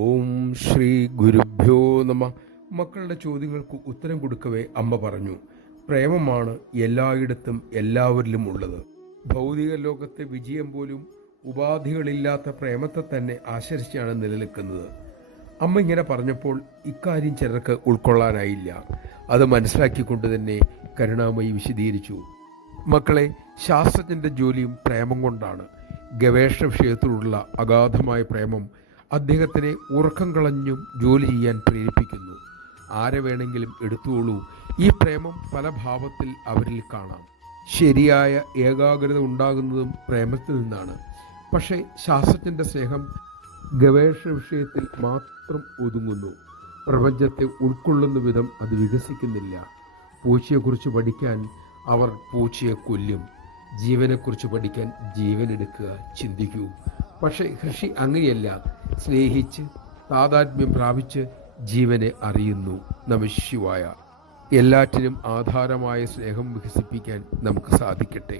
ഓം ശ്രീ ഗുരുഭ്യോ നമ. മക്കളുടെ ചോദ്യങ്ങൾക്ക് ഉത്തരം കൊടുക്കവേ അമ്മ പറഞ്ഞു, പ്രേമമാണ് എല്ലായിടത്തും എല്ലാവരിലും ഉള്ളത്. ഭൗതിക ലോകത്തെ വിജയം പോലും ഉപാധികളില്ലാത്ത പ്രേമത്തെ തന്നെ ആശ്രയിച്ചാണ് നിലനിൽക്കുന്നത്. അമ്മ ഇങ്ങനെ പറഞ്ഞപ്പോൾ ഇക്കാര്യം ചിലർക്ക് ഉൾക്കൊള്ളാനായില്ല. അത് മനസ്സിലാക്കിക്കൊണ്ട് തന്നെ കരുണാമയി വിശദീകരിച്ചു. മക്കളെ, ശാസ്ത്രജ്ഞന്റെ ജോലിയും പ്രേമം കൊണ്ടാണ്. ഗവേഷണ വിഷയത്തിലുള്ള അഗാധമായ പ്രേമം അദ്ദേഹത്തിനെ ഉറക്കം കളഞ്ഞും ജോലി ചെയ്യാൻ പ്രേരിപ്പിക്കുന്നു. ആരെ വേണമെങ്കിലും എടുത്തോളൂ, ഈ പ്രേമം പല ഭാവത്തിൽ അവരിൽ കാണാം. ശരിയായ ഏകാഗ്രത ഉണ്ടാകുന്നതും പ്രേമത്തിൽ നിന്നാണ്. പക്ഷേ ശാസ്ത്രജ്ഞന്റെ സ്നേഹം ഗവേഷണ വിഷയത്തിൽ മാത്രം ഒതുങ്ങുന്നു. പ്രപഞ്ചത്തെ ഉൾക്കൊള്ളുന്ന വിധം അത് വികസിക്കുന്നില്ല. പൂച്ചയെക്കുറിച്ച് പഠിക്കാൻ അവർ പൂച്ചയെ കൊല്ലും. ജീവനെക്കുറിച്ച് പഠിക്കാൻ ജീവനെടുക്കുക, ചിന്തിക്കൂ. പക്ഷേ ഋഷി അങ്ങനെയല്ല. സ്നേഹിച്ച് താതാത്മ്യം പ്രാപിച്ച് ജീവനെ അറിയുന്നു. നമഃശിവായ. എല്ലാറ്റിനും ആധാരമായ സ്നേഹം വികസിപ്പിക്കാൻ നമുക്ക് സാധിക്കട്ടെ.